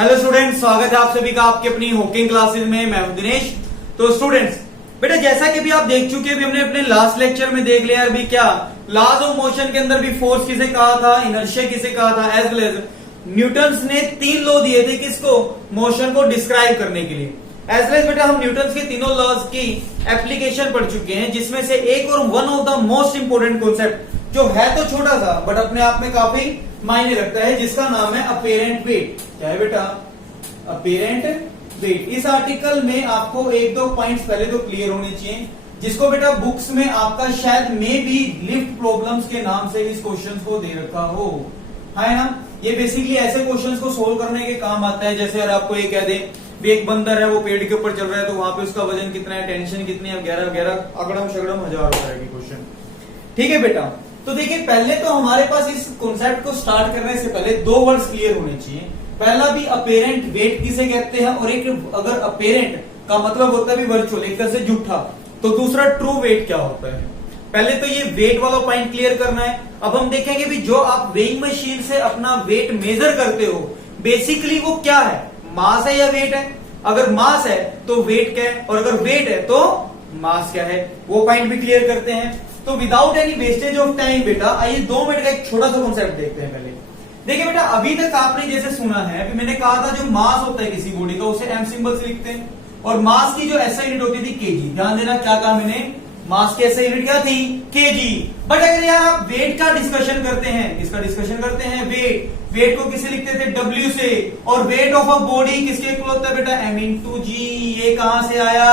Hello students, स्वागत है आप सभी का आपके अपनी हॉकिंग क्लासेस में। मैं हूं दिनेश। तो स्टूडेंट्स बेटा, जैसा कि भी आप देख चुके हैं, हमने अपने लास्ट लेक्चर में देख लिया अभी क्या लॉज ऑफ मोशन के अंदर भी फोर्स किसे कहा था, इनर्शिया किसे कहा था, एज वेल एज न्यूटन्स ने 3 लॉ दिए थे किसको, मोशन को डिस्क्राइब करने के लिए। एज वेल बेटा हम न्यूटन्स के तीनों लॉज की एप्लीकेशन पढ़ चुके हैं, जिसमें से एक और one of the most important concept जो है तो छोटा सा बट अपने आप में काफी मायने रखता है, जिसका नाम है अपेरेंट वेट। क्या है बेटा? Apparent wait. इस आर्टिकल में आपको एक दो पॉइंट्स पहले तो क्लियर होने चाहिए, जिसको बेटा बुक्स में आपका शायद मे बी लिफ्ट प्रॉब्लम्स के नाम से इस क्वेश्चन को दे रखा हो, है ना। ये बेसिकली ऐसे क्वेश्चन को सोल्व करने के काम आता है, जैसे अगर आपको ये कह दे भी एक बंदर है वो पेड़ के ऊपर चल रहा है, तो वहां पे उसका वजन कितना है, टेंशन कितनी है, वगैरह अगड़म शगड़म हजार हो जाएगी क्वेश्चन। ठीक है बेटा, तो देखिए पहले तो हमारे पास इस कॉन्सेप्ट को स्टार्ट करने से पहले 2 वर्ड्स क्लियर होने चाहिए। पहला भी अपेरेंट वेट किसे कहते हैं, और एक अगर अपेरेंट का मतलब होता है भी वर्चुअल, एक तरह से झूठा, तो दूसरा ट्रू वेट क्या होता है। पहले तो ये वेट वाला पॉइंट क्लियर करना है। अब हम देखेंगे भी जो आप वेइंग मशीन से अपना वेट मेजर करते हो, बेसिकली वो क्या है, मास है या वेट है। अगर मास है तो वेट क्या है, और अगर वेट है तो मास क्या है, वो पॉइंट भी क्लियर करते हैं। तो without any wastage of time बेटा आइए 2 मिनट का एक छोटा सा कॉन्सेप्ट देखते हैं। पहले देखिए बेटा, अभी तक आपने जैसे सुना है, अभी मैंने कहा था जो मास होता है किसी बॉडी का उसे एम सिंबल से लिखते हैं, और मास की जो ऐसा यूनिट होती थी केजी। ध्यान देना क्या कहा मैंने, मास की ऐसा यूनिट क्या थी, केजी। बट अगर यार आप वेट का डिस्कशन करते हैं, किसका डिस्कशन करते हैं, वेट को किसे लिखते थे, डब्ल्यू से। और वेट ऑफ अ बॉडी किसके इक्वल होता है बेटा, एम इंटू जी। ये कहां से आया?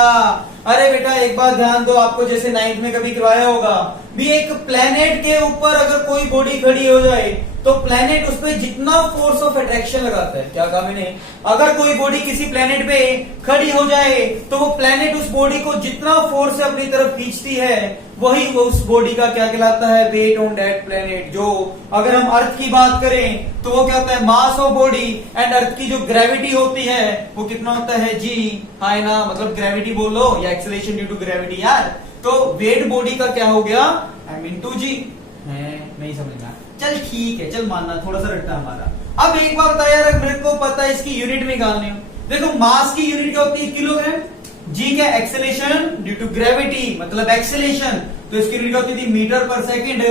अरे बेटा एक बात ध्यान दो, आपको जैसे 9th में कभी करवाया होगा भी, एक प्लेनेट के ऊपर अगर कोई बॉडी खड़ी हो जाए तो प्लेनेट उस पर जितना फोर्स ऑफ अट्रैक्शन लगाता है, क्या कहा मैंने, अगर कोई बॉडी किसी प्लेनेट पे खड़ी हो जाए तो वो प्लेनेट उस बॉडी को जितना फोर्स से अपनी तरफ खींचती है, वही वो उस बॉडी का क्या कहलाता है, वेट ऑन दैट प्लेनेट। जो अगर हम अर्थ की बात करें तो वो क्या होता है, मास ऑफ बॉडी, एंड अर्थ की जो ग्रेविटी होती है वो कितना होता है, जी। हाँ ना, मतलब ग्रेविटी बोलो या एक्सेलरेशन ड्यू टू ग्रेविटी यार। तो वेट बॉडी का क्या हो गया, एम इंटू जी। नहीं समझना, चल ठीक है, चल मानना थोड़ा सा रट्टा हमारा। अब एक बार बता यार, मेरे को पता है इसकी यूनिट में निकालनी हो। देखो मास की यूनिट क्या होती है, किलोग्राम। जी क्या, एक्सेलेरेशन ड्यू टू ग्रेविटी मतलब एक्सेलेरेशन, तो इसकी यूनिट क्या होती थी, मीटर पर सेकंड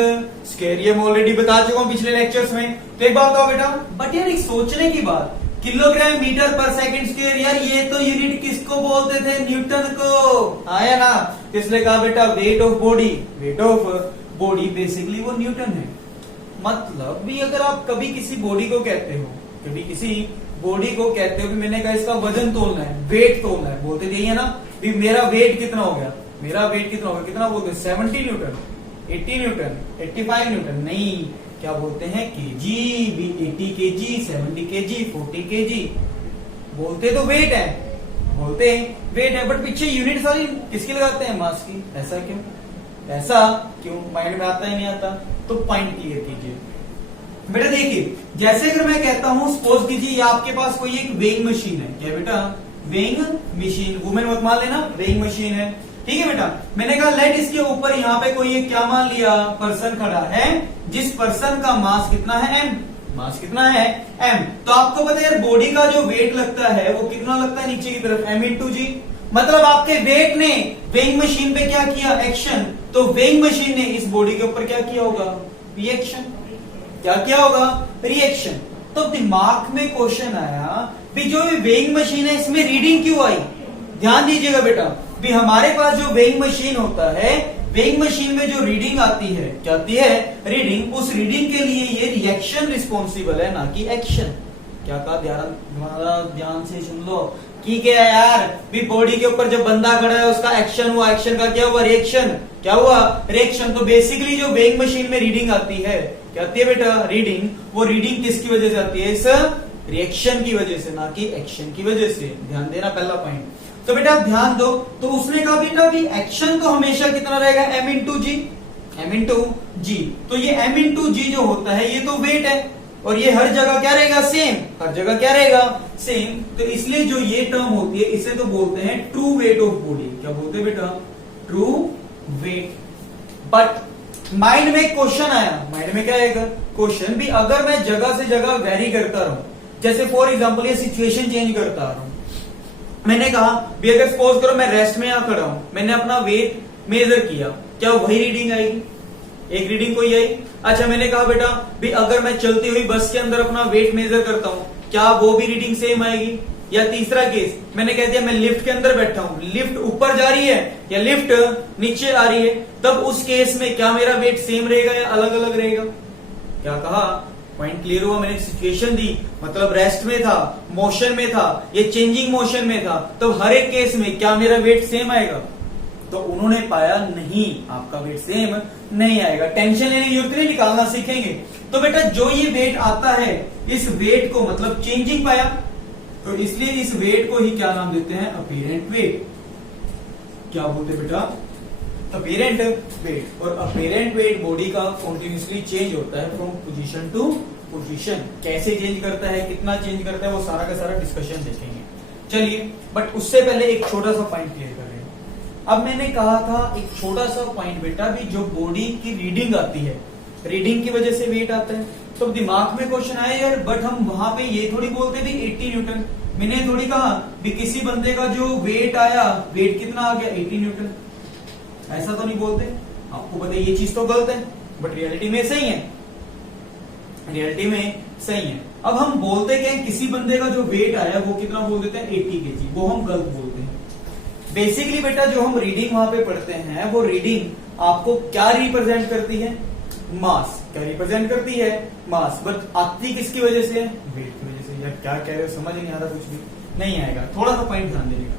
स्क्वायर। ये मैं ऑलरेडी बता चुका हूं पिछले लेक्चर्स में। तो एक बात बताओ बेटा, बट यार एक सोचने की बात, किलोग्राम मीटर पर सेकंड स्क्वायर, यार ये तो यूनिट किसको बोलते थे, न्यूटन को, आया ना। इसलिए कहा बेटा weight of body, weight of body basically वो न्यूटन है। मतलब भी अगर आप कभी किसी बॉडी को कहते हो, कभी किसी बॉडी को कहते हो कि मैंने कहा इसका वजन तोलना है, वेट तोलना है, बोलते थे ना भी मेरा वेट कितना हो गया, मेरा वेट कितना हो गया, कितना बोलते हैं, 70 न्यूटन, 80 न्यूटन, 85 न्यूटन। नहीं, क्या बोलते हैं, केजी। 80 केजी, 70 केजी, 40 केजी, बोलते तो वेट है, बोलते हैं वेट है, बट पीछे यूनिट सारी किसकी लगाते हैं, मास की। ऐसा क्यों, ऐसा क्यों, माइंड में आता ही नहीं आता। तो पॉइंट क्लियर कीजिए बेटा। देखिए जैसे अगर मैं कहता हूं, सपोज कीजिए आपके पास कोई एक वेइंग मशीन है, क्या बेटा, वेइंग मशीन, वुमेन मत मान लेना, वेइंग मशीन है, ठीक है बेटा। मैंने कहा लेट इसके ऊपर यहाँ पे कोई एक क्या मान लिया, पर्सन खड़ा है, जिस पर्सन का मास कितना है, एम। मास कितना है, एम। तो आपको पता है यार बॉडी का जो वेट लगता है वो कितना लगता है, नीचे की तरफ, एम इंटू जी। मतलब आपके वेट ने वेइंग मशीन पे क्या किया, एक्शन। तो वेइंग मशीन ने इस बॉडी के ऊपर क्या किया होगा, रिएक्शन। क्या किया होगा, रिएक्शन। तो दिमाग में क्वेश्चन आया भी जो वेइंग मशीन है इसमें रीडिंग क्यों आई। ध्यान दीजिएगा बेटा, भी हमारे पास जो वेइंग मशीन होता है, वेइंग मशीन में जो रीडिंग आती है, क्या आती है, रीडिंग। उस रीडिंग के लिए ये रिएक्शन रिस्पॉन्सिबल है, ना कि एक्शन। क्या कहा, ध्यान से सुन लो की क्या है यार, भी बॉडी के ऊपर जब बंदा खड़ा है उसका एक्शन हुआ, एक्शन का क्या हुआ, रिएक्शन। क्या हुआ, रिएक्शन। तो बेसिकली जो वेइंग मशीन में रीडिंग आती है, क्या आती है बेटा, रीडिंग। वो रीडिंग किसकी वजह से आती है, इस रिएक्शन की वजह से, ना कि एक्शन की वजह से। ध्यान देना पहला पॉइंट। तो बेटा ध्यान दो, तो उसने कहा बेटा भी एक्शन तो हमेशा कितना रहेगा, एम इंटू जी, एम इंटू जी। तो ये एम इंटू जी जो होता है ये तो वेट है, और ये हर जगह क्या रहेगा, सेम। हर जगह क्या रहेगा, सेम। तो इसलिए जो ये टर्म होती है इसे तो बोलते हैं ट्रू वेट ऑफ बॉडी। क्या बोलते हैं बेटा, ट्रू वेट। बट माइंड में क्वेश्चन आया, माइंड में क्या आएगा, क्वेश्चन भी, अगर मैं जगह से जगह वेरी करता रहूं, जैसे फॉर एग्जाम्पल ये सिचुएशन चेंज करता आ रहा हूं, मैंने कहा भी अगर सपोज करो मैं रेस्ट में यहां खड़ा हूं, मैंने अपना वेट मेजर किया, क्या वही रीडिंग आएगी? एक रीडिंग कोई आई। अच्छा मैंने कहा बेटा भी अगर मैं चलती हुई बस के अंदर अपना वेट मेजर करता हूं, क्या वो भी रीडिंग सेम आएगी? या तीसरा केस मैंने कह दिया मैं लिफ्ट के अंदर बैठा हूं, लिफ्ट ऊपर जा रही है या लिफ्ट नीचे आ रही है, तब उस केस में क्या मेरा वेट सेम रहेगा या अलग अलग रहेगा? क्या कहा? पॉइंट क्लियर हुआ। मैंने सिचुएशन दी, मतलब रेस्ट में था, मोशन में था, ये चेंजिंग मोशन में था, तो हर एक केस में क्या मेरा वेट सेम आएगा? तो उन्होंने पाया नहीं, आपका वेट सेम नहीं आएगा। टेंशन लेने की जरूरत नहीं, निकालना सीखेंगे। तो बेटा जो ये वेट आता है, इस वेट को मतलब चेंजिंग पाया, तो इसलिए इस वेट को ही क्या नाम देते हैं? Apparent weight. क्या बोलते बेटा? Apparent weight. और अपीरेंट वेट बॉडी का कॉन्टिन्यूसली चेंज होता है फ्रॉम पोजीशन टू पोजीशन। कैसे चेंज करता है, कितना चेंज करता है, वो सारा का सारा डिस्कशन देखेंगे। चलिए, बट उससे पहले एक छोटा सा पॉइंट क्लियर कर रहे हैं। अब मैंने कहा था एक छोटा सा पॉइंट बेटा, भी जो बॉडी की रीडिंग आती है, रीडिंग की वजह से वेट आता है। तो दिमाग में क्वेश्चन आया यार, बट हम वहां पे ये थोड़ी बोलते भी 80 न्यूटन। मैंने थोड़ी कहा भी किसी बंदे का जो वेट आया, वेट कितना आ गया? 80 न्यूटन। ऐसा तो नहीं बोलते। आपको पता है ये चीज तो गलत है, बट रियलिटी में सही है, रियलिटी में सही है। अब हम बोलते क्या है, किसी बंदे का जो वेट आया वो कितना बोल देते हैं? 80 केजी। वो हम गलत बोलते हैं। बेसिकली बेटा जो हम रीडिंग वहां पे पढ़ते हैं, वो रीडिंग आपको क्या रिप्रेजेंट करती है? मास। क्या रिप्रेजेंट करती है? मास। बट आती किसकी वजह से? वेट की वजह से। यार क्या कह रहे हो, समझ नहीं आ रहा, कुछ भी नहीं आएगा। थोड़ा सा पॉइंट ध्यान देने का।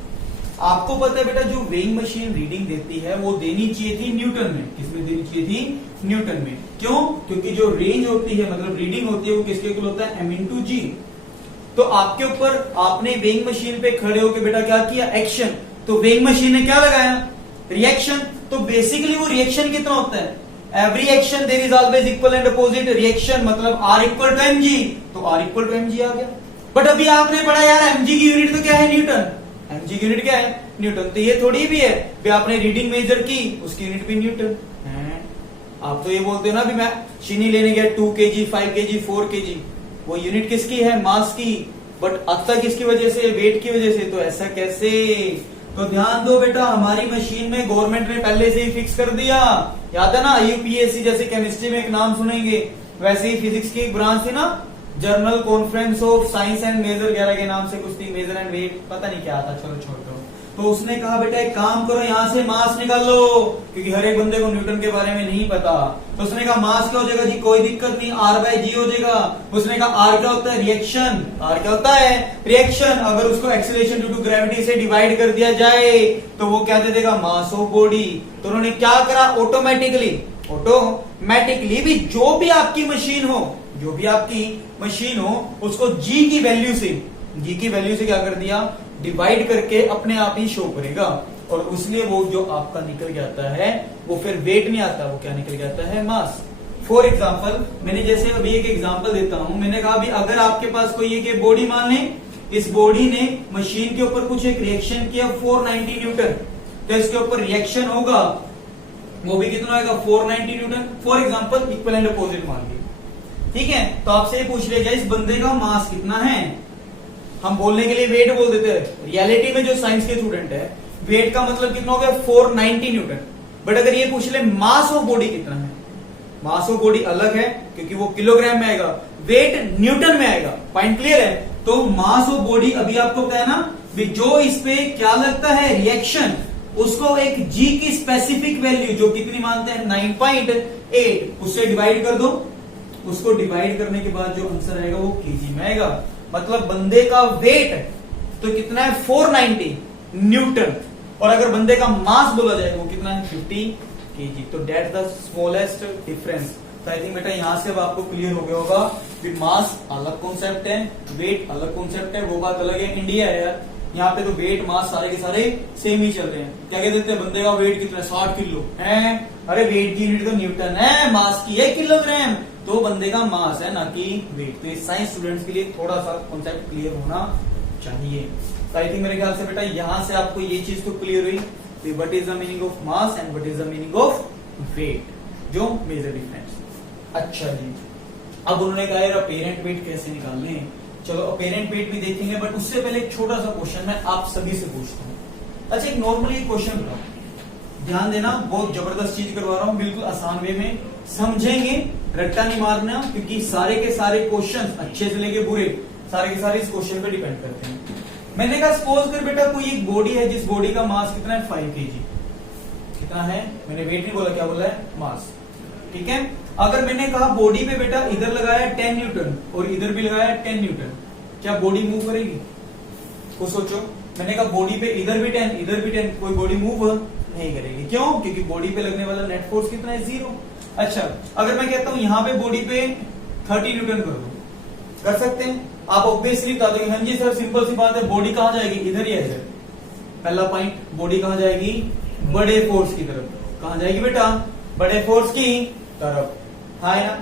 आपको पता है बेटा जो वेइंग मशीन रीडिंग देती है, वो देनी चाहिए थी न्यूटन में। किसमें देनी चाहिए थी? न्यूटन में। क्यों? क्योंकि जो रेंज होती है, मतलब रीडिंग होती है, वो किसके इक्वल होता है? m/g। तो आपके ऊपर आपने वेइंग मशीन पे खड़े होकर बेटा क्या किया? एक्शन। तो वेइंग मशीन ने क्या लगाया? रिएक्शन। तो बेसिकली वो रिएक्शन कितना होता है? Every action there is always equal and opposite reaction, मतलब R इक्वल टू mg। तो R इक्वल टू mg आ गया। बट अभी आपने पढ़ा यार mg की यूनिट तो क्या है? न्यूटन। mg की यूनिट क्या है? न्यूटन। तो ये थोड़ी भी है भी आपने रीडिंग मेजर की, उसकी यूनिट भी न्यूटन है। आप तो ये बोलते हो ना भी मैं चीनी लेने गया 2 kg, 5 kg, 4 kg, वो यूनिट किसकी है? मास की। बट आता किसकी वजह से? वेट की वजह से। तो ऐसा कैसे? तो ध्यान दो बेटा, हमारी मशीन में गवर्नमेंट ने पहले से ही फिक्स कर दिया। याद है ना, यूपीएससी जैसे केमिस्ट्री में एक नाम सुनेंगे, वैसे ही फिजिक्स की एक ब्रांच थी ना, general conference of science and measure वगैरह के नाम से कुछ थी, मेजर एंड वेट, पता नहीं क्या था, चलो छोड़ दो। तो उसने कहा बेटा एक काम करो, यहां से मास निकाल लो, क्योंकि हर एक बंदे को न्यूटन के बारे में नहीं पता। तो उसने कहा मास क्या हो जाएगा जी? कोई दिक्कत नहीं, R/g हो जाएगा। उसने कहा R क्या होता है? रिएक्शन। R क्या होता है? रिएक्शन। अगर उसको एक्सीलरेशन ड्यू टू ग्रेविटी से डिवाइड कर दिया जाए तो वो क्या दे देगा? मास ऑफ बॉडी। तो उन्होंने क्या करा? ऑटोमेटिकली भी जो भी आपकी मशीन हो, जो भी आपकी मशीन हो, उसको G की वैल्यू से क्या कर दिया? डिवाइड करके अपने आप ही शो करेगा। और इसलिए वो जो आपका निकल के आता है, वो फिर वेट नहीं आता, वो क्या निकल के आता है? मास। फॉर एग्जाम्पल, मैंने जैसे अभी एक एग्जाम्पल देता हूं, मैंने कहा भी अगर आपके पास कोई एक बॉडी मान लें, इस बॉडी ने मशीन के ऊपर कुछ एक रिएक्शन किया 490 न्यूटन, तो इसके ऊपर रिएक्शन होगा, वो भी कितना आएगा? 490 Newton. For example equal and opposite मान लिया, ठीक है। तो आपसे पूछ लिया जाए इस बंदे का मास कितना है? हम बोलने के लिए वेट बोल देते हैं। रियलिटी में जो साइंस के स्टूडेंट है, वेट का मतलब कितना हो गया? 490 न्यूटन। बट अगर ये पूछ ले मास ऑफ बॉडी कितना है, मास ऑफ बॉडी अलग है, क्योंकि वो किलोग्राम में आएगा, वेट न्यूटन में आएगा। पॉइंट क्लियर है? तो मास ऑफ बॉडी अभी आपको बताया ना, जो इस पे क्या लगता है? रिएक्शन, उसको एक G की स्पेसिफिक वैल्यू जो कितनी मानते हैं? 9.8, उससे डिवाइड कर दो। उसको डिवाइड करने के बाद जो आंसर आएगा वो केजी में आएगा। मतलब बंदे का वेट तो कितना है? 490 न्यूटन। और अगर बंदे का मास बोला जाए वो कितना है? 50 केजी। तो डेट द स्मॉलेस्ट डिफरेंस। तो आई थिंक बेटा यहां से अब आपको क्लियर हो गया होगा कि मास अलग कॉन्सेप्ट है, वेट अलग कॉन्सेप्ट है, वो बात अलग है। इंडिया है यार, यहाँ पे तो वेट मास सारे के सारे सेम ही चल रहे हैं। क्या कह देते हैं? बंदे का वेट कितना है? 60 किलो है। अरे वेट की यूनिट तो न्यूटन है, मास की है किलोग्राम। तो बंदे का मास है, ना कि वेट। तो इस साइंस स्टूडेंट्स के लिए थोड़ा सा कॉन्सेप्ट क्लियर होना चाहिए। तो आई थिंक मेरे ख्याल से बेटा यहां से आपको ये चीज तो क्लियर हुई, what is the meaning of mass and what is the meaning of weight, जो मेजर डिफरेंस। अच्छा जी, अब उन्होंने कहा यार अपीरेंट वेट कैसे निकालने। चलो अपेरेंट वेट भी देखेंगे, बट उससे पहले एक छोटा सा क्वेश्चन मैं आप सभी से पूछता हूँ। अच्छा, एक नॉर्मली क्वेश्चन बताओ, ध्यान देना, बहुत जबरदस्त चीज करवा रहा हूँ, बिल्कुल आसान वे में समझेंगे, रट्टा नहीं मारना, क्योंकि सारे के सारे क्वेश्चन अच्छे से लेके बुरे सारे के सारे इस क्वेश्चन पे डिपेंड करते हैं। मैंने कहा सपोज कर बेटा कोई एक बॉडी है जिस बॉडी का मास कितना है 5 kg, कितना है, मैंने वेट नहीं बोला, क्या बोला है, मास, ठीक है। अगर मैंने कहा बॉडी पे बेटा इधर लगाया 10 न्यूटन और इधर भी लगाया 10 न्यूटन, क्या बॉडी मूव करेगी? वो सोचो, मैंने कहा बॉडी पे इधर भी 10 इधर भी 10, कोई बॉडी मूव नहीं करेगी, क्यों? क्योंकि बॉडी पे लगने वाला नेट फोर्स कितना है, 0। अच्छा, अगर मैं कहता हूं यहां पे बॉडी पे 30 न्यूटन कर दो, कर सकते हैं आप? ऑब्वियसली बता दोगे हाँ जी सर, सिंपल सी बात है, बॉडी कहां जाएगी, इधर या इधर? पहला पॉइंट, बॉडी कहां जाएगी, बड़े फोर्स की तरफ। कहां जाएगी बेटा, बड़े फोर्स की तरफ, हाँ या?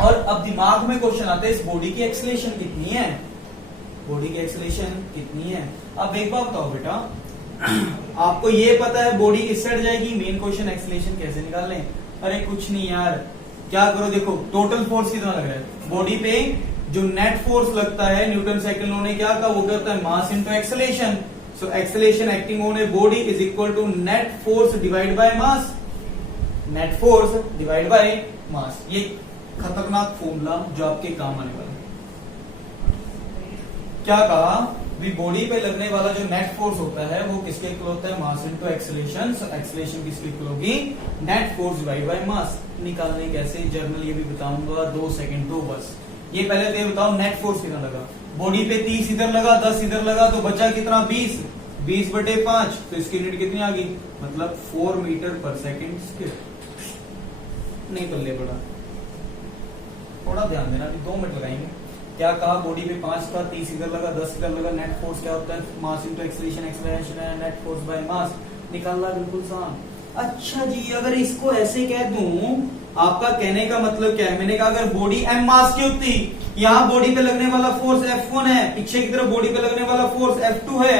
और अब दिमाग में क्वेश्चन आता है, इस बॉडी की एक्सेलरेशन कितनी है, बॉडी की एक्सेलरेशन कितनी है? अब एक बात बताओ बेटा, आपको ये पता है बॉडी इस साइड जाएगी, मेन क्वेश्चन एक्सेलरेशन कैसे निकाल लें? अरे कुछ नहीं यार, क्या करो, देखो टोटल फोर्स कितना लग रहा है बॉडी पे, जो नेट फोर्स लगता है न्यूटन सेकंड लॉ ने क्या कहा, वो क्या होता है, mass into acceleration. So acceleration acting on a body is equal to net force divide by mass, net force divide by mass. ये खतरनाक फॉर्मूला जो आपके काम आने वाला है। क्या कहा, भी बॉडी पे लगने वाला जो नेट फोर्स होता है वो किसके इक्वल होता है, mass into acceleration. So acceleration किसके इक्वल होगी, नेट फोर्स डिवाइड बाय मास। निकालने कैसे, जर्नल ये भी बताऊंगा, 2 सेकंड दो बस। ये पहले तो ये बताओ नेट फोर्स कितना लगा, बॉडी पे 30 इधर लगा, 10 इधर लगा, तो बचा कितना, 20/5, तो इसकी यूनिट कितनी आ गई, मतलब 4 मीटर पर सेकेंड स्क्वायर। नहीं पल्ले पड़ा, थोड़ा ध्यान देना, 2 मिनट लगाएंगे। क्या कहा, बॉडी पे 5 था, 30 इधर लगा, 10 इधर लगा, नेट फोर्स क्या होता है, मास इनटू एक्सेलरेशन, एक्सेलरेशन है नेट फोर्स बाय मास। निकालना बिल्कुल आसान। अच्छा जी, अगर इसको ऐसे कह दूं, आपका कहने का मतलब क्या है, मैंने कहा अगर बॉडी m मास की होती, यहाँ बॉडी पे लगने वाला फोर्स F1 है, पीछे की तरफ बॉडी पे लगने वाला फोर्स F2 है,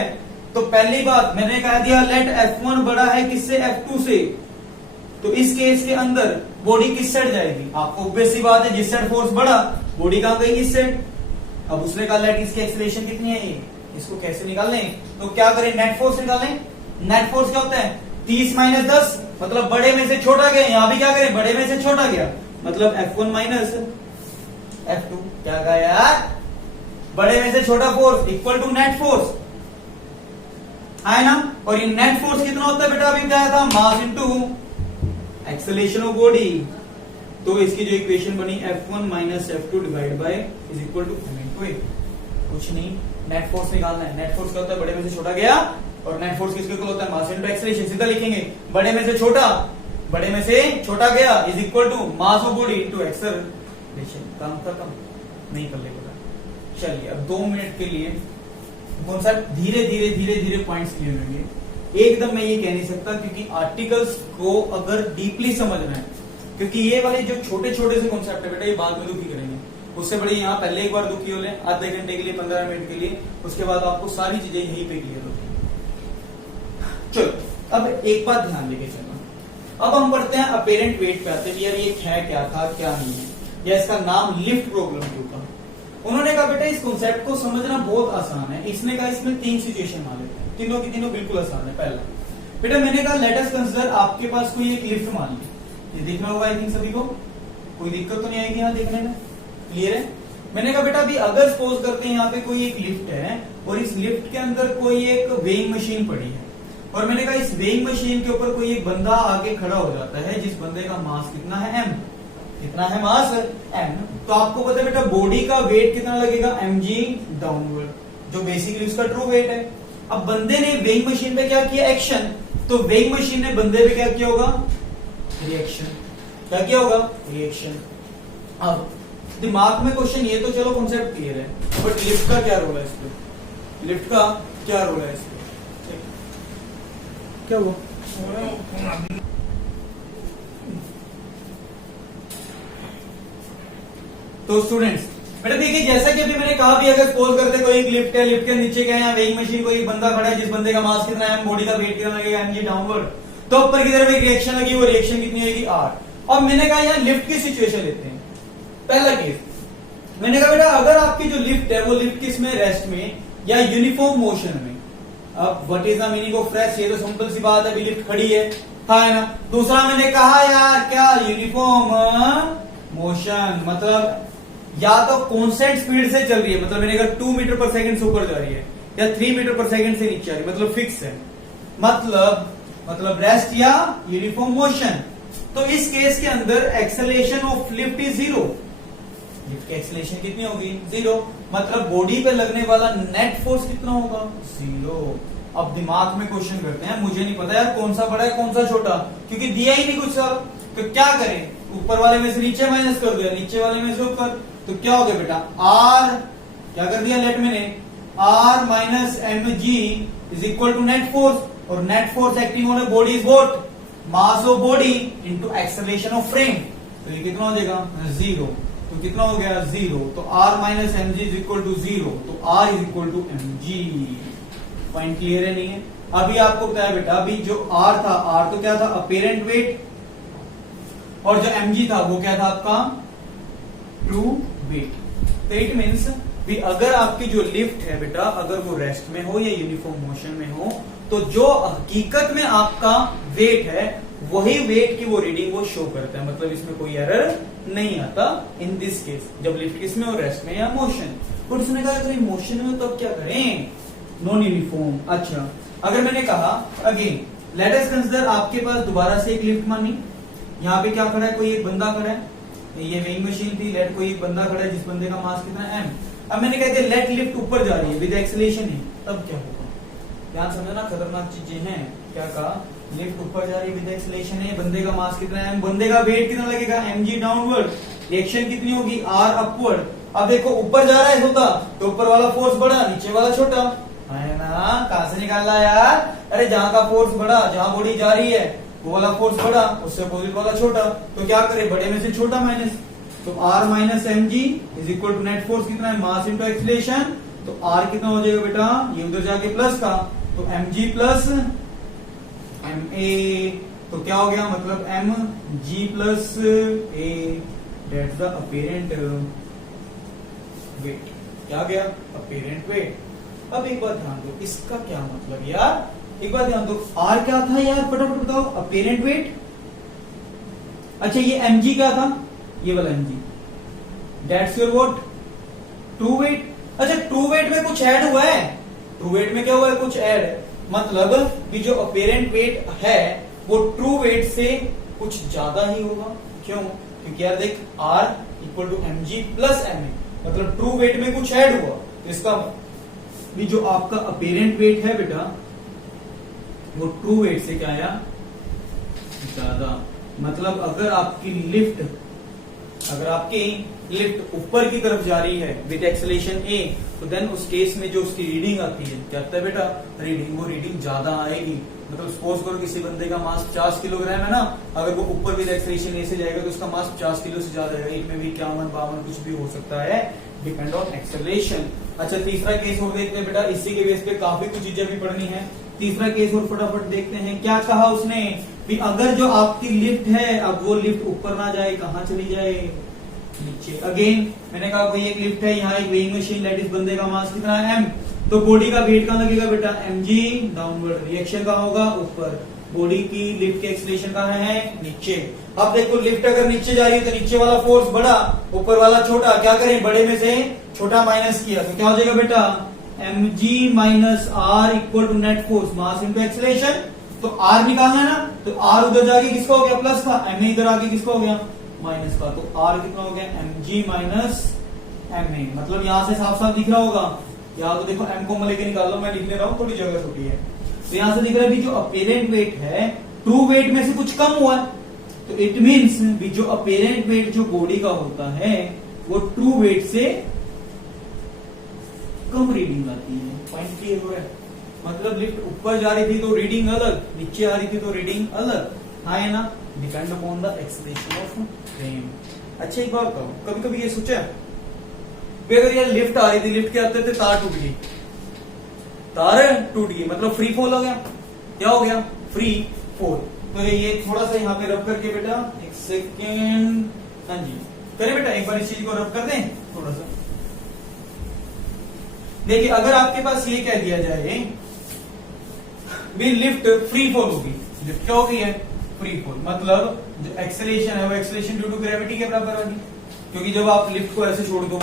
तो पहली बात मैंने कह दिया लेट F1 बड़ा है किससे, F2 से, तो इस केस के अंदर बॉडी किस साइड जाएगी, आपको ऑब्वियस सी बात है, जिस साइड फोर्स बढ़ा बॉडी कहां गई, इस साइड। अब उसने कहा लेट इसकी एक्सेलरेशन कितनी है, इसको कैसे निकालें, तो क्या करें, नेट फोर्स निकालें। नेट फोर्स क्या होता है, 30 - 10, मतलब बड़े में से छोटा गया, यहां भी क्या करें, बड़े में से छोटा गया, मतलब F1 माइनस F2। क्या कहा यार, बड़े में से छोटा force equal to net force, है ना। और ये नेट फोर्स कितना होता है बेटा, अभी क्या था, mass into acceleration of body. तो इसकी जो इक्वेशन बनी F1 minus F2 divide by is equal to m/a। कुछ नहीं, नेट फोर्स निकालना है। नेट फोर्स क्या होता है, बड़े में से छोटा गया, और नेट फोर्स किसके इक्वल होता है, मास इनटू एक्सेलरेशन। सीधा लिखेंगे, बड़े में से छोटा, बड़े में से छोटा गया is equal to mass of body into acceleration. काम खत्म, नहीं कर लेगा। चलिए अब 2 मिनट के लिए कॉन्सेप्ट धीरे धीरे धीरे धीरे पॉइंट्स क्लियर होंगे। एकदम मैं ये कह नहीं सकता, क्योंकि आर्टिकल्स को अगर डीपली समझना है, क्योंकि ये वाले जो छोटे छोटे से कॉन्सेप्ट है बेटा, ये बाद में दुखी करेंगे। उससे बड़ी यहाँ पहले एक बार दुखी हो ले, आधे घंटे के लिए, 15 मिनट के लिए, उसके बाद आपको सारी चीजें यहीं पे क्लियर होगी। चलो अब एक बात ध्यान देके चलना। अब हम पढ़ते हैं अपेरेंट वेट पे आते हैं, यार ये है क्या था क्या नहीं है, या इसका नाम लिफ्ट प्रॉब्लम क्यों था। उन्होंने कहा बेटा इस कॉन्सेप्ट को समझना बहुत आसान है। इसने कहा इसमें 3 सिचुएशन मान लेते हैं, तीनों की तीनों बिल्कुल आसान है। पहला बेटा मैंने कहा लेट अस कंसीडर, आपके पास कोई एक लिफ्ट मान ली, ये दिखना होगा आई थिंक सभी को, कोई दिक्कत तो नहीं आएगी यहाँ देखने में, क्लियर है। मैंने कहा बेटा अभी अगर सपोज करते हैं यहाँ पे कोई एक लिफ्ट है, और इस लिफ्ट के अंदर कोई एक वेइंग मशीन पड़ी है, और मैंने कहा इस वेइंग मशीन के ऊपर कोई एक बंदा आके खड़ा हो जाता है, जिस बंदे का मास कितना है, m, कितना है मास, m। तो आपको पता है बेटा बॉडी का वेट कितना लगेगा, mg डाउनवर्ड, जो बेसिकली उसका ट्रू वेट है। अब बंदे ने वेइंग मशीन पे क्या किया, एक्शन, तो वेइंग मशीन ने बंदे पे क्या किया होगा, रिएक्शन। क्या किया होगा, रिएक्शन। अब दिमाग में क्वेश्चन, ये तो चलो कॉन्सेप्ट क्लियर है, बट लिफ्ट का क्या रोल है इस पे, लिफ्ट का क्या रोल है इस पे, क्या हुआ? तो स्टूडेंट्स बेटा देखिए, जैसा कि अभी मैंने कहा भी, अगर सपोज करते कोई एक लिफ्ट है, लिफ्ट के नीचे क्या है, वेइंग मशीन, कोई बंदा खड़ा है, जिस बंदे का मास कितना है, बॉडी का वेट कितना लगेगा, mg डाउनवर्ड, तो ऊपर की तरफ एक रिएक्शन लगी, वो रिएक्शन कितनी होगी, r। अब मैंने कहा यहाँ लिफ्ट की सिचुएशन लेते हैं। पहला केस, मैंने कहा बेटा अगर आपकी जो लिफ्ट है वो लिफ्ट किस में, रेस्ट में या यूनिफॉर्म मोशन में। अब what is the meaning of rest, ये तो सिंपल सी बात है, अभी लिफ्ट खड़ी है ना। दूसरा मैंने कहा यार क्या, यूनिफॉर्म मोशन, मतलब या तो कांस्टेंट स्पीड से चल रही है, मतलब मैंने कहा 2 मीटर पर सेकंड से ऊपर जा रही है या 3 मीटर पर सेकंड से नीचे आ रही है, मतलब फिक्स है, मतलब रेस्ट या यूनिफॉर्म मोशन। तो इस केस के अंदर acceleration of lift is 0। Lift की एक्सेलरेशन कितनी होगी, 0, मतलब बॉडी पे लगने वाला नेट फोर्स कितना होगा, 0। अब दिमाग में क्वेश्चन करते हैं, मुझे नहीं पता यार कौन सा बड़ा है कौन सा छोटा, क्योंकि दिया ही नहीं कुछ सा, तो क्या करें, ऊपर वाले में से नीचे माइनस कर दो, नीचे वाले में से ऊपर, तो क्या हो गया बेटा, आर क्या कर दिया लेट मैंने, r minus M G is equal to net force, और net force acting on a body is what, mass of body into acceleration of frame, तो ये कितना हो जाएगा 0, तो कितना हो गया 0, तो r minus M G is equal to 0, तो r is equal to M G. Point clear है नहीं है। अभी आपको बताया बेटा, अभी जो r था, r तो क्या था अपेरेंट वेट, और जो mg था वो क्या था आपका ट्रू वेट। तो इट मीन्स भी अगर आपकी जो लिफ्ट है बेटा, अगर वो रेस्ट में हो या यूनिफॉर्म मोशन में हो, तो जो हकीकत में आपका वेट है वही वेट की वो रीडिंग वो शो करता है, मतलब इसमें कोई एरर नहीं आता इन दिस केस, जब लिफ्ट किस में हो, रेस्ट में या मोशन। और उसने कहा अगर मोशन में तो अब क्या करें, नॉन यूनिफॉर्म। अच्छा अगर मैंने कहा अगेन लेट अस कंसीडर, आपके पास दोबारा से एक लिफ्ट मानी, यहाँ पे क्या खड़ा है, कोई एक बंदा खड़ा है, ये वेइंग मशीन थी, लेट कोई एक बंदा खड़ा है जिस बंदे का मास कितना है m। अब मैंने कहते लेट लिफ्ट ऊपर जा रही है विद एक्सेलरेशन है, तब क्या होगा, ध्यान समझना, खतरनाक चीजें हैं। क्या कहा, लिफ्ट ऊपर जा रही है विद एक्सेलरेशन है, बंदे का मास कितना है m, बंदे का वेट कितना लगेगा mg डाउनवर्ड, रिएक्शन कितनी होगी r अपवर्ड। अब देखो ऊपर जा रहा है होता तो ऊपर वाला फोर्स बड़ा, नीचे वाला छोटा है ना, कहां से निकालना यार, अरे जहां का फोर्स बड़ा, जहां बॉडी जा रही है वो वाला फोर्स बड़ा, उससे अपोजिट वाला छोटा, तो क्या करे, बड़े में से छोटा माइनस, तो r minus M G is equal to net force कितना है, मास इंटू एक्सेलरेशन, तो r कितना हो जाएगा बेटा, ये उधर जाके प्लस का, तो mg प्लस ma, तो क्या हो गया, मतलब mg plus a, that's the apparent wait. क्या गया, अपेरेंट वेट। अब एक बात ध्यान दो, इसका क्या मतलब यार, एक बात ध्यान दो, R क्या था यार, फटाफट बताओ, अपेरेंट वेट। अच्छा ये mg क्या था, ये वाला mg, that's your what, true weight. अच्छा ट्रू वेट में कुछ ऐड हुआ है, ट्रू वेट में क्या हुआ है, कुछ ऐड, मतलब कि जो अपेरेंट वेट है वो ट्रू वेट से कुछ ज्यादा ही होगा। क्यों, क्योंकि यार देख R equal to mg plus ma, मतलब ट्रू वेट में कुछ ऐड हुआ, तो इसका भी जो आपका अपेरेंट वेट है बेटा वो ट्रू वेट से क्या आया, ज्यादा। मतलब अगर आपकी लिफ्ट ऊपर की तरफ जा रही है विद एक्सेलरेशन a, तो देन उस केस में जो उसकी रीडिंग आती है, क्या आता है बेटा, वो रीडिंग ज्यादा आएगी। मतलब सपोज करो किसी बंदे का मास 50 किलोग्राम है ना, अगर वो ऊपर विद एक्सेलरेशन a से जाएगा तो उसका मास 50 किलो से ज्यादा आएगा, इसमें भी 51-52 कुछ भी हो सकता है, डिपेंड ऑन एक्सेलरेशन। अच्छा तीसरा केस और देखते हैं बेटा, इसी के बेस पे काफी कुछ चीजें भी पढ़नी है। तीसरा केस और फटाफट देखते हैं, क्या कहा उसने कि अगर जो आपकी लिफ्ट है, अब वो लिफ्ट ऊपर ना जाए, कहां चली जाए, नीचे। अगेन मैंने कहा कोई एक लिफ्ट है, यहाँ एक वेइंग मशीन, लेट इस बंदे का मास कितना है m, तो बॉडी का वेट कहां लगेगा बेटा, mg डाउनवर्ड, रिएक्शन कहां होगा, ऊपर, बॉडी की लिफ्ट के एक्सेलरेशन कहां है, नीचे। अब देखो लिफ्ट अगर नीचे जा रही है तो नीचे वाला फोर्स बड़ा, ऊपर वाला छोटा, क्या करें, बड़े में से छोटा माइनस किया, तो क्या हो जाएगा बेटा, mg minus r equal to net force, mass into acceleration. तो r निकालना है ना, तो r उधर जाके किसका हो गया, प्लस का, ma इधर आके किसका हो गया, माइनस का, तो r कितना हो गया, mg माइनस ma। मतलब यहां से साफ साफ दिख रहा होगा, यहाँ तो देखो m को मैं लेके निकाल लो, मैं लिख ले रहा हूँ, थोड़ी जगह छोटी है, तो यहां से दिख रहा है भी जो अपेरेंट वेट है ट्रू वेट में से कुछ कम हुआ है, तो इट मीन्स भी जो अपेरेंट वेट जो बॉडी का होता है वो ट्रू वेट से कम रीडिंग आती है। पॉइंट क्लियर हो रहा है, मतलब लिफ्ट ऊपर जा रही थी तो रीडिंग अलग, नीचे आ रही थी तो रीडिंग अलग, हाँ है ना, depend upon the acceleration of frame. अच्छा एक बात बताओ, कभी कभी ये सोचा अगर यार लिफ्ट आ रही थी, लिफ्ट के आते थे तार टूट गई, तार टूट गई, मतलब फ्री फॉल हो गया, क्या हो गया, फ्री फॉल। तो ये थोड़ा सा यहाँ पे रब करके बेटा, एक सेकेंड, हाँ जी, करें बेटा, एक बार इस चीज को रब कर दें थोड़ा सा। देखिए अगर आपके पास ये कह दिया जाए भी लिफ्ट फ्री फॉल होगी, लिफ्ट क्या होगी है फ्री फॉल, मतलब जो एक्सेलेरेशन है वो एक्सेलेरेशन ड्यू टू ग्रेविटी के बराबर होगी, क्योंकि जब आप लिफ्ट को ऐसे छोड़ दो,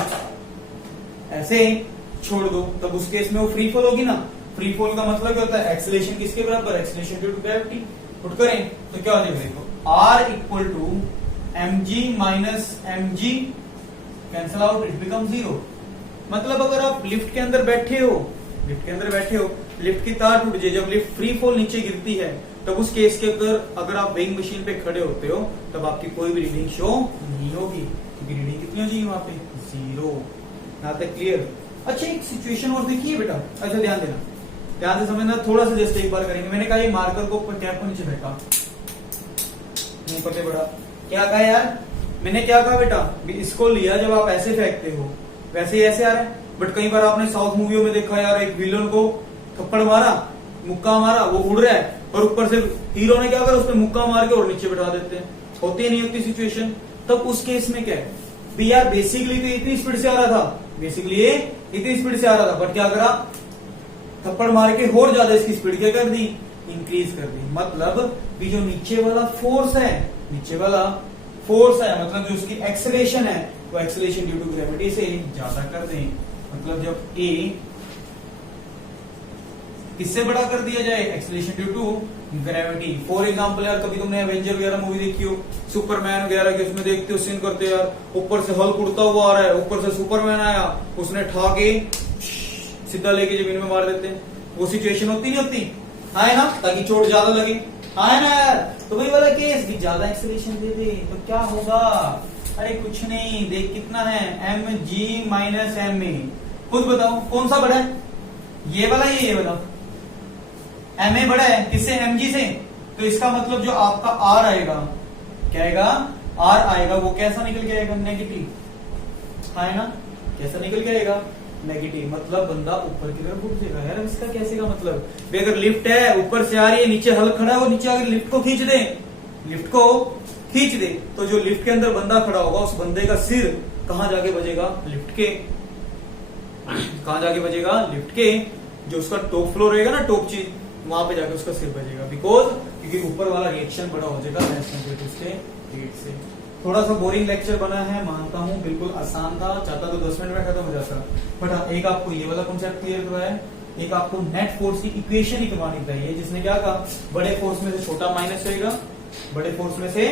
ऐसे छोड़ दो, तब उस केस में वो फ्री फॉल होगी ना। फ्री फॉल का मतलब क्या होता है, एक्सेलेरेशन किसके बराबर, acceleration due to gravity. Put करें तो क्या हो जाएगा, देखो R equal to mg minus mg, cancel out, it become 0। मतलब अगर आप लिफ्ट के अंदर बैठे हो, लिफ्ट के अंदर बैठे हो, लिफ्ट की तार टूट जाए, जब लिफ्ट फ्री फॉल नीचे गिरती है, तब उस केस के अगर आप वेइंग मशीन पे खड़े होते हो, तब आपकी कोई भी रीडिंग शो नहीं होगी, क्योंकि रीडिंग कितनी हो जाएगी वहां पे, 0। यहां तक क्लियर। अच्छा एक सिचुएशन और देखिए बेटा, अच्छा ध्यान देना, ध्यान से समझना, थोड़ा सा जस्ट एक बार करेंगे। मैंने कहा ये मार्कर को कैप को नीचे फेंका, मुंह पते बड़ा, क्या कहा यार, मैंने क्या कहा बेटा, इसको लिया, जब आप ऐसे फेंकते हो वैसे ही ऐसे आ रहा है। बट कई बार आपने साउथ मूवियों में देखा यार, एक विलन को थप्पड़ मारा, मुक्का मारा, वो उड़ रहा है, और ऊपर से हीरो ने क्या करा, उस पर मुक्का मार के और नीचे बैठा देते हैं। होती है नहीं होती सिचुएशन, तब उस केस में क्या है भी यार, बेसिकली तो इतनी स्पीड से आ रहा था, बेसिकली ये इतनी स्पीड से आ रहा था, बट क्या करा, थप्पड़ मार के और ज्यादा इसकी स्पीड क्या कर दी, इंक्रीज कर दी। मतलब भी जो नीचे वाला फोर्स है, नीचे वाला फोर्स है, मतलब जो उसकी एक्सेलेरेशन है, वो एक्सेलेरेशन ड्यू टू ग्रेविटी से ज्यादा कर दें। मतलब जब ए किससे बड़ा कर दिया जाए, acceleration due to gravity. For example यार, कभी तुमने एवेंजर वगैरह मूवी देखी हो, सुपरमैन वगैरह के, उसमें देखते हो सीन करते यार, ऊपर से हल्क उड़ता हुआ आ रहा है, ऊपर से सुपरमैन आया, उसने ठाके सीधा लेके जमीन में मार देते हैं। वो सिचुएशन होती नहीं होती, हाँ है ना, ताकि चोट ज्यादा लगे, हाँ है ना यार। तो वही वाला केस भी, ज्यादा एक्सेलेरेशन दे दे तो क्या होगा, अरे कुछ नहीं, देख कितना है, mg माइनस ma। खुद बताओ कौन सा बड़ा है, ये वाला ये बताओ, ma बड़ा है किससे, mg से, तो इसका मतलब जो आपका r आएगा, क्या आएगा, r आएगा, वो कैसा निकल के आएगा, नेगेटिव, हाँ है ना, कैसा निकल के आएगा, नेगेटिव। मतलब बंदा ऊपर की तरफ उठ जाएगा। यार इसका कैसे का मतलब, भी अगर लिफ्ट है ऊपर से आ रही है, नीचे हल्क खड़ा है, वो नीचे अगर लिफ्ट को खींच दे, लिफ्ट को खींच दे, तो जो लिफ्ट के अंदर बंदा खड़ा होगा, उस बंदे का सिर कहां जाके बजेगा, लिफ्ट के, कहां जाके बजेगा, लिफ्ट के, जो उसका टॉप फ्लोर रहेगा ना, टॉप चीज, वहां पे जाके उसका सिर बजेगा, बिकॉज क्योंकि ऊपर वाला रिएक्शन बड़ा हो जाएगा एज कम्पेयर टू उसके वेट से। थोड़ा सा बोरिंग लेक्चर बना है, मानता हूँ, बिल्कुल आसान था, चाहता तो 10 मिनट में खत्म हो जाता, बट हाँ एक आपको ये वाला कॉन्सेप्ट क्लियर करवाया है, एक आपको नेट फोर्स की इक्वेशन ही करवानी चाहिए, जिसने क्या कहा, बड़े फोर्स में से छोटा माइनस होगा, बड़े फोर्स में से,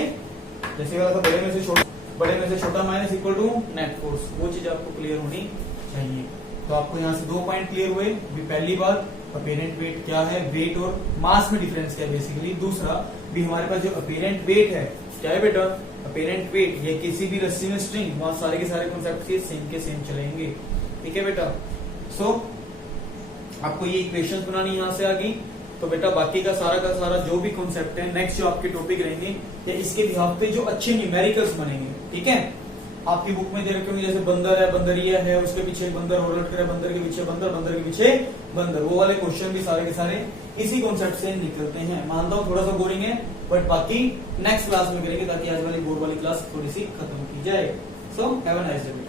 जैसे वाला था, बड़े में से छोटा minus equal to net force, वो चीज आपको क्लियर होनी चाहिए। तो आपको यहाँ से 2 पॉइंट क्लियर हुए, पहली बात अपीरेंट वेट क्या है, वेट और मास में डिफरेंस क्या है बेसिकली। दूसरा भी हमारे पास जो अपीरेंट वेट है, क्या है बेटा, अपीरेंट वेट, ये किसी भी रस्सी में स्ट्रिंग, वहां सारे के सारे कॉन्सेप्ट के सेम चलेंगे, ठीक है बेटा। सो आपको ये इक्वेशंस बनानी यहाँ से आगे, तो बेटा बाकी का सारा जो भी कॉन्सेप्ट है, नेक्स्ट जो आपके टॉपिक रहेंगे, या इसके बिहाफ पे जो अच्छे न्यूमेरिकल्स बनेंगे, ठीक है, आपकी बुक में दे रखे होंगे, जैसे बंदर है, बंदरिया है, उसके पीछे बंदर और लटक रहा है, बंदर के पीछे बंदर, बंदर के पीछे बंदर, वो वाले क्वेश्चन भी सारे के सारे इसी कॉन्सेप्ट से निकलते हैं। मानता हूँ थोड़ा सा बोरिंग है, बट बाकी नेक्स्ट क्लास में करेंगे, ताकि आज वाली बोर्ड वाली क्लास थोड़ी सी खत्म की जाए। So have a nice day.